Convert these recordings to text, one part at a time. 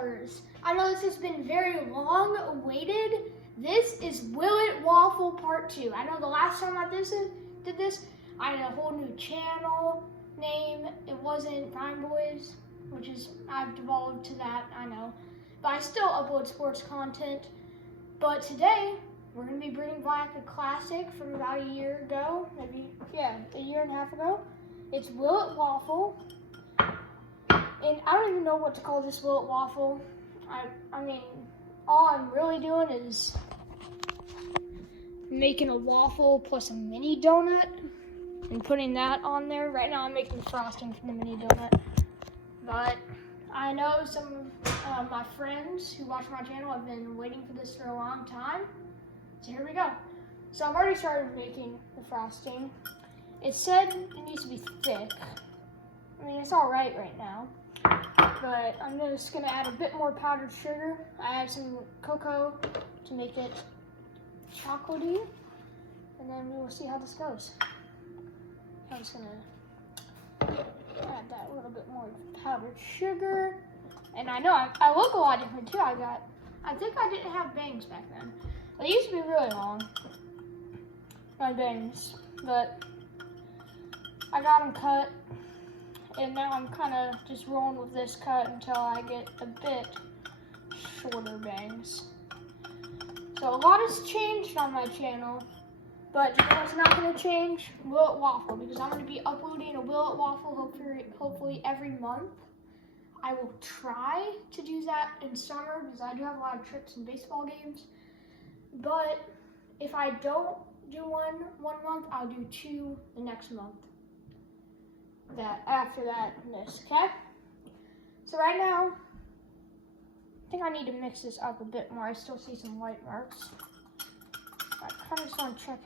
starters. I know this has been very long awaited. This is Will It Waffle Part 2. I know the last time I did this, I had a whole new channel name. It wasn't Prime Boys, which is, I've devolved to that, I know. But I still upload sports content. But today, we're going to be bringing back a classic from about a year ago, maybe, yeah, a year and a half ago. It's Will It Waffle. And I don't even know what to call this Will It Waffle. I mean, all I'm really doing is making a waffle plus a mini donut and putting that on there. Right now I'm making the frosting for the mini donut. But I know some of my friends who watch my channel have been waiting for this for a long time. So here we go. So I've already started making the frosting. It said it needs to be thick. I mean, it's all right now. But I'm just gonna add a bit more powdered sugar. I add some cocoa to make it chocolatey, and then we will see how this goes. I'm just gonna add that a little bit more powdered sugar. And I know I look a lot different too. I think I didn't have bangs back then. They used to be really long, my bangs, but I got them cut. And now I'm kind of just rolling with this cut until I get a bit shorter bangs. So a lot has changed on my channel, but you know what's not going to change? Will It Waffle, because I'm going to be uploading a Will It Waffle hopefully every month. I will try to do that in summer because I do have a lot of trips and baseball games. But if I don't do one month, I'll do 2 the next month. After that, okay? So right now, I think I need to mix this up a bit more. I still see some white marks. I kind of just want to check.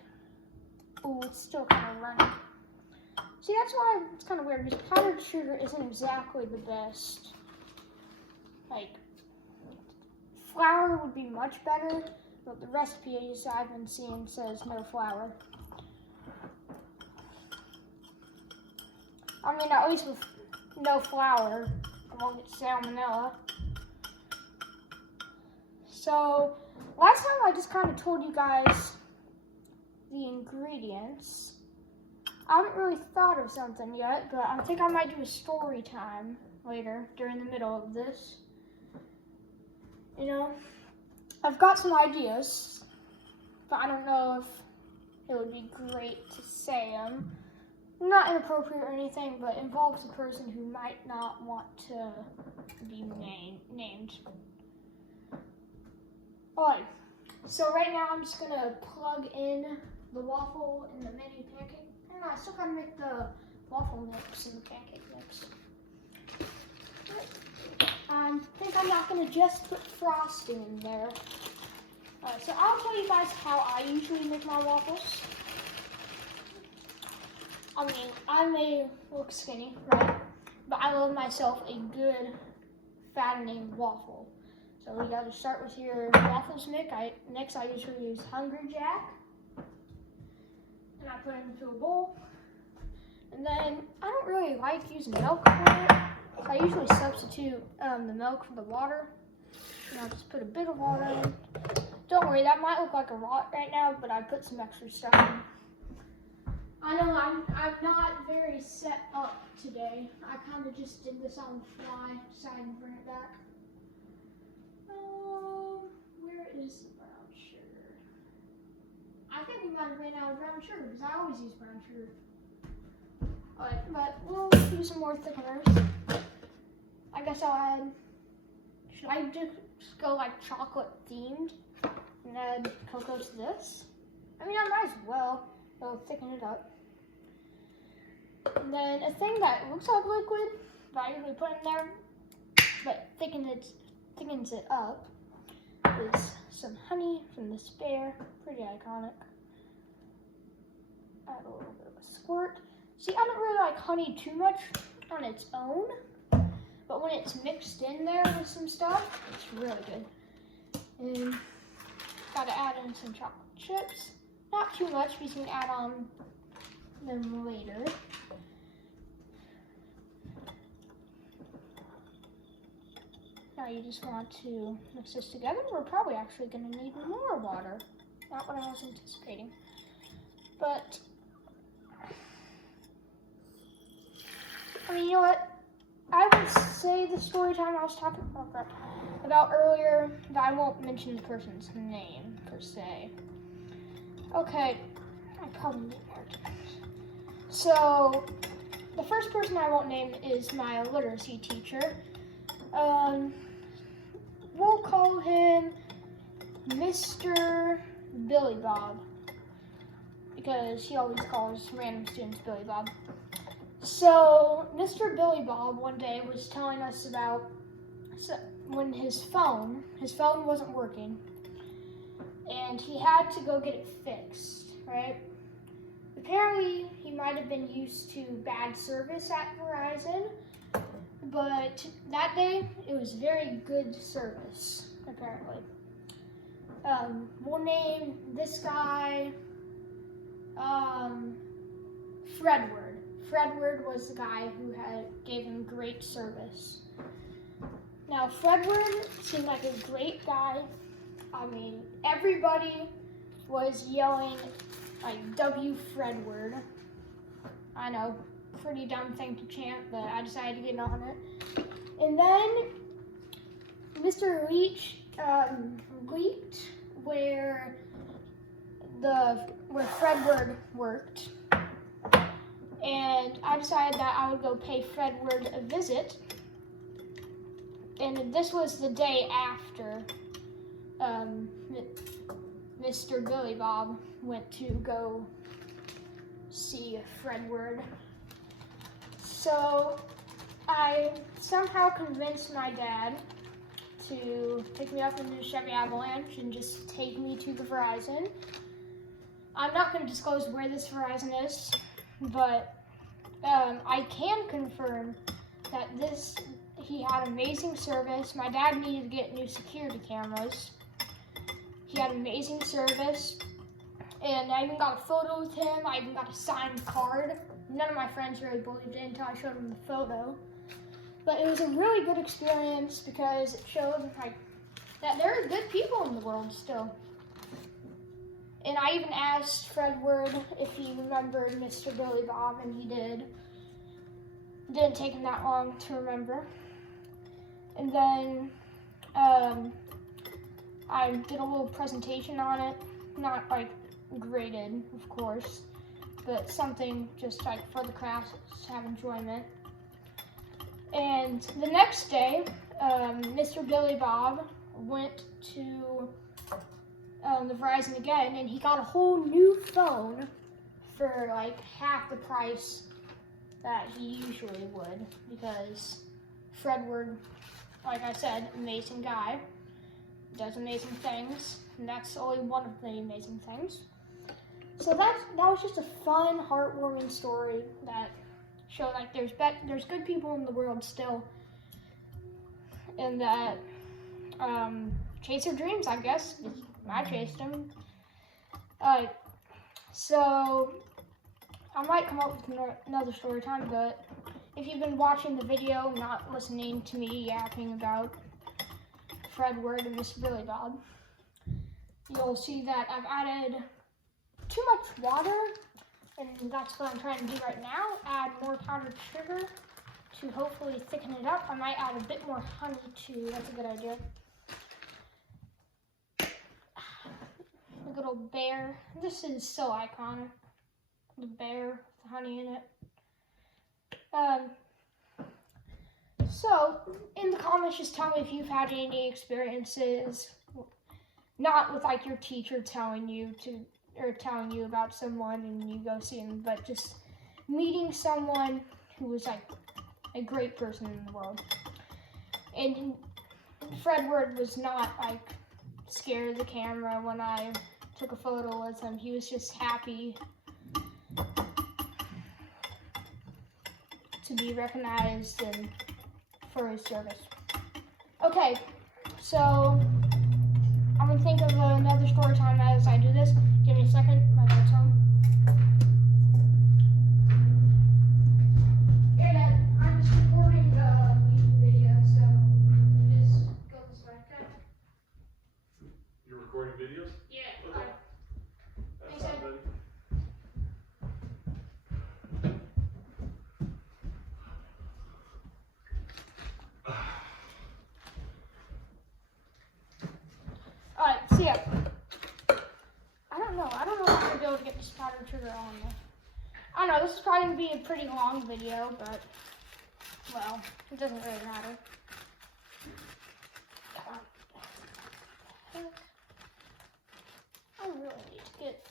Ooh, it's still kind of running. See, that's why it's kind of weird, because powdered sugar isn't exactly the best. Like, flour would be much better, but the recipes I've been seeing says no flour. I mean, at least with no flour, I won't get salmonella. So, last time I just kind of told you guys the ingredients. I haven't really thought of something yet, but I think I might do a story time later during the middle of this. You know, I've got some ideas, but I don't know if it would be great to say them. Not inappropriate or anything, but involves a person who might not want to be named. Alright, so right now I'm just gonna plug in the waffle in the mini pancake. I don't know, I still gotta make the waffle mix and the pancake mix. I think I'm not gonna just put frosting in there. Alright, so I'll tell you guys how I usually make my waffles. I mean, I may look skinny, right? But I love myself a good fattening waffle. So we gotta start with your waffles mix. Next I usually use Hungry Jack. And I put it into a bowl. And then I don't really like using milk for it. So I usually substitute the milk for the water. And I'll just put a bit of water in. Don't worry, that might look like a lot right now, but I put some extra stuff in. I know I'm not very set up today. I kind of just did this on the fly, decided to bring it back. Where is the brown sugar? I think we might have ran out of brown sugar because I always use brown sugar. Alright, but we'll do some more thickeners. I guess I'll add, should I just go like chocolate themed and add cocoa to this? I mean, I might as well. It'll thicken it up. And then a thing that looks like liquid, that I usually put in there, but thickens it up, is some honey from the Spare. Pretty iconic. Add a little bit of a squirt. See, I don't really like honey too much on its own, but when it's mixed in there with some stuff, it's really good. And gotta add in some chocolate chips. Not too much because you can add on them later. Now you just want to mix this together. We're probably actually going to need more water. Not what I was anticipating. But, I mean, you know what? I would say the story time I was talking about earlier, but I won't mention the person's name, per se. Okay, I probably need more time. So, the first person I won't name is my literacy teacher. We'll call him Mr. Billy Bob, because he always calls random students Billy Bob. So, Mr. Billy Bob one day was telling us about when his phone wasn't working, and he had to go get it fixed, right? Apparently, he might have been used to bad service at Verizon, but that day, it was very good service, apparently. We'll name this guy, Fredward. Fredward was the guy who gave him great service. Now, Fredward seemed like a great guy. I mean, everybody was yelling, like, W Fredward. I know, pretty dumb thing to chant, but I decided to get on it. And then Mr. Leach leaked where Fredward worked, and I decided that I would go pay Fredward a visit. And this was the day after Mr. Billy Bob went to go see Fredward. So I somehow convinced my dad to pick me up in the Chevy Avalanche and just take me to the Verizon. I'm not going to disclose where this Verizon is, but I can confirm that he had amazing service. My dad needed to get new security cameras. He had amazing service, and I even got a photo with him. I even got a signed card. None of my friends really believed it until I showed them the photo. But it was a really good experience because it showed that there are good people in the world still. And I even asked Fredward if he remembered Mr. Billy Bob, and he did. It didn't take him that long to remember. And then I did a little presentation on it, not like graded, of course, but something just like for the class to have enjoyment. And the next day, Mr. Billy Bob went to the Verizon again, and he got a whole new phone for like half the price that he usually would, because Fredward, like I said, amazing guy, does amazing things, and that's only one of the amazing things. So that was just a fun, heartwarming story that showed like there's good people in the world still, and that chase your dreams, I guess. I chased them. So I might come up with another story time, but if you've been watching the video, not listening to me yapping about Fredward and Mr. Billy Bob, you'll see that I've added too much water, and that's what I'm trying to do right now. Add more powdered sugar to hopefully thicken it up. I might add a bit more honey too. That's a good idea. The good old bear. This is so iconic. The bear with the honey in it. So, in the comments, just tell me if you've had any experiences, not with like your teacher telling you about someone and you go see them, but just meeting someone who was like a great person in the world. And Fredward was not like scared of the camera when I took a photo with him. He was just happy to be recognized and for his service. Okay, so I'm gonna think of another story time as I do this. Give me a second, my dad's home. Yeah, Dad, I'm just recording the YouTube video, so just just powdered sugar on there. I don't know, this is probably going to be a pretty long video, but, well, it doesn't really matter. I really need to get,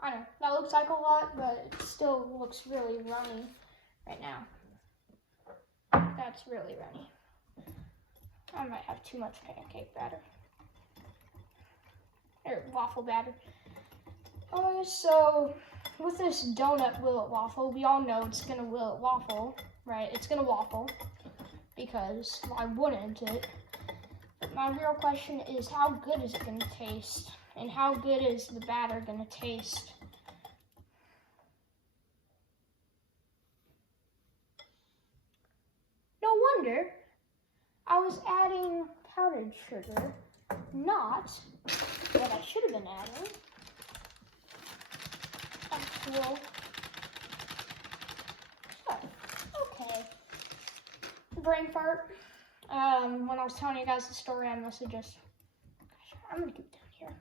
I know, that looks like a lot, but it still looks really runny right now. That's really runny. I might have too much pancake batter. Or waffle batter. So with this donut will it waffle, we all know it's gonna will it waffle, right? It's gonna waffle because why wouldn't it? But my real question is, how good is it gonna taste? And how good is the batter gonna taste? No wonder I was adding powdered sugar, not what I should have been adding. Actual. Okay. Brain fart. When I was telling you guys the story, I must have just. Gosh, I'm gonna keep down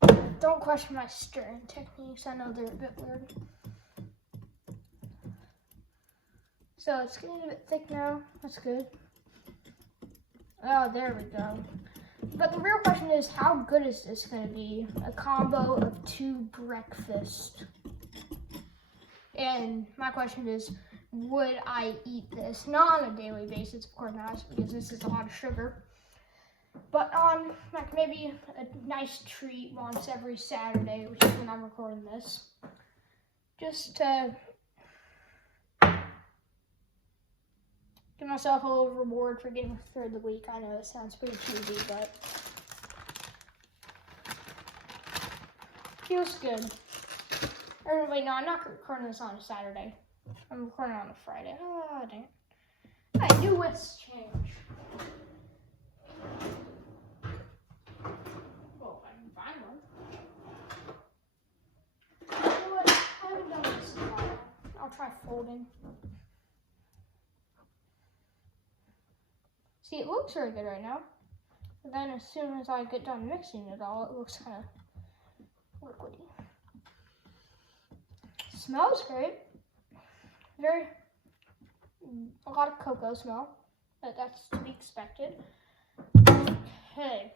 here. Don't question my stirring techniques. I know they're a bit weird. So it's getting a bit thick now. That's good. Oh, there we go. But the real question is, how good is this going to be? A combo of 2 breakfasts. And my question is, would I eat this? Not on a daily basis, of course not, because this is a lot of sugar. But on like maybe a nice treat once every Saturday, which is when I'm recording this. Just to give myself a little reward for getting through the week. I know it sounds pretty cheesy, but feels good. Or wait, no, I'm not recording this on a Saturday. I'm recording on a Friday. Oh, dang it. I do with change. Well, if I can find one. You know what? I haven't done this in a while. I'll try folding. See, it looks really good right now, but then as soon as I get done mixing it all, it looks kind of liquidy. Smells great. A lot of cocoa smell, but that's to be expected. Okay,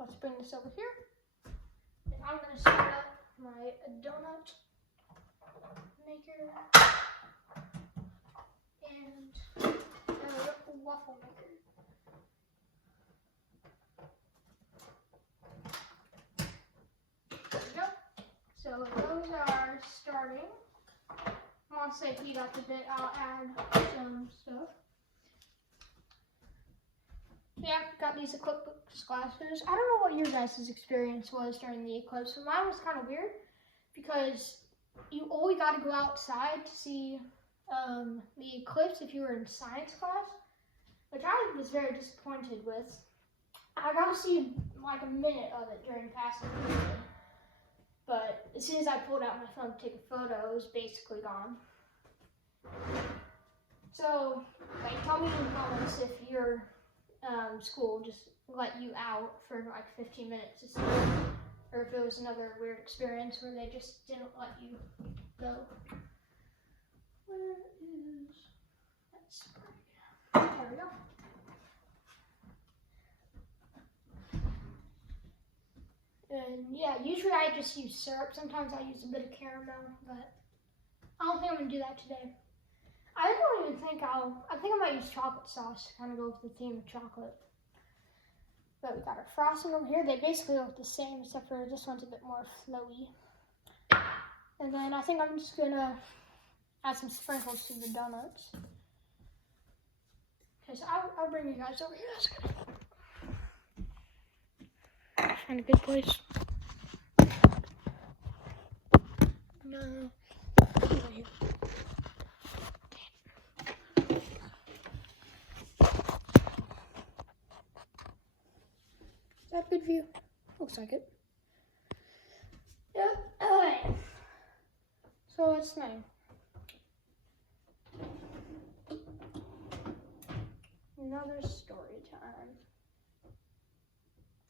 let's bring this over here. And I'm going to start up my donut maker and a waffle maker. So those are starting. Once they heat up a bit, I'll add some stuff. Yeah, got these eclipse glasses. I don't know what your guys' experience was during the eclipse, but mine was kind of weird because you only got to go outside to see the eclipse if you were in science class, which I was very disappointed with. I got to see like a minute of it during passing period. But as soon as I pulled out my phone to take a photo, it was basically gone. So, like, tell me in the comments if your school just let you out for like 15 minutes to see it, or if it was another weird experience where they just didn't let you go. Where is that spray? There we go. And yeah, usually I just use syrup. Sometimes I use a bit of caramel, but I don't think I'm gonna do that today. I don't even think I think I might use chocolate sauce to kind of go with the theme of chocolate. But we got our frosting over here. They basically look the same, except for this one's a bit more flowy. And then I think I'm just gonna add some sprinkles to the donuts. Okay, so I'll bring you guys over here. That's good. Find a good place. No. Over here. Is that a good view? Looks like it. Yep. Alright. So it's nice. Another story time.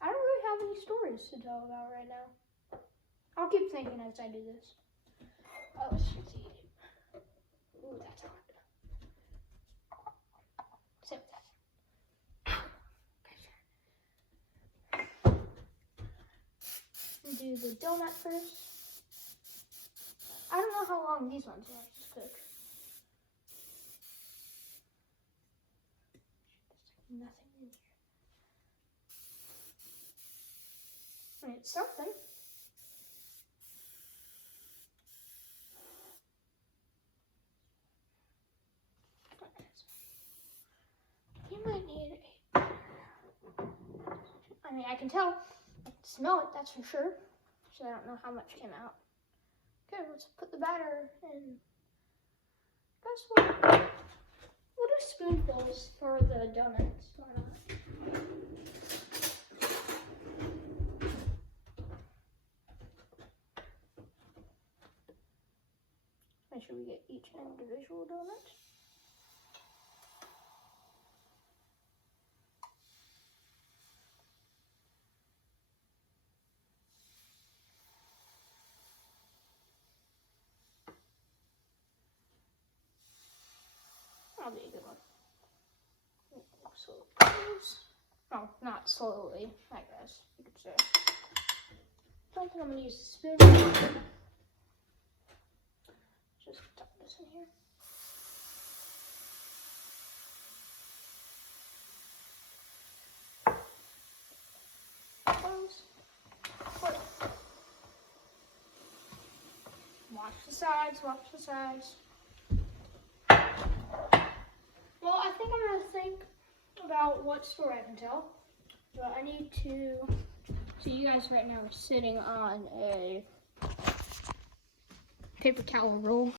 I don't really have any stories to tell about right now. I'll keep thinking as I do this. Oh, let's just eat it. Ooh, that's hot. Same with that. Do the donut first. I don't know how long these ones will just cook. There's nothing in here. I mean, it's something. You might need a. I mean, I can tell. I can smell it, that's for sure. So I don't know how much came out. Okay, let's put the batter in. Guess what? We'll do spoonfuls for the donuts. Why not? Make sure we get each individual donut. That'll be a good one. Slowly. Oh, not slowly, I guess you could say. Don't think I'm gonna use a spoon. Just tuck this in here. Close. Put. Watch the sides, watch the sides. Well, I think I'm gonna think about what story I can tell. But I need to. So you guys right now are sitting on a paper towel roll.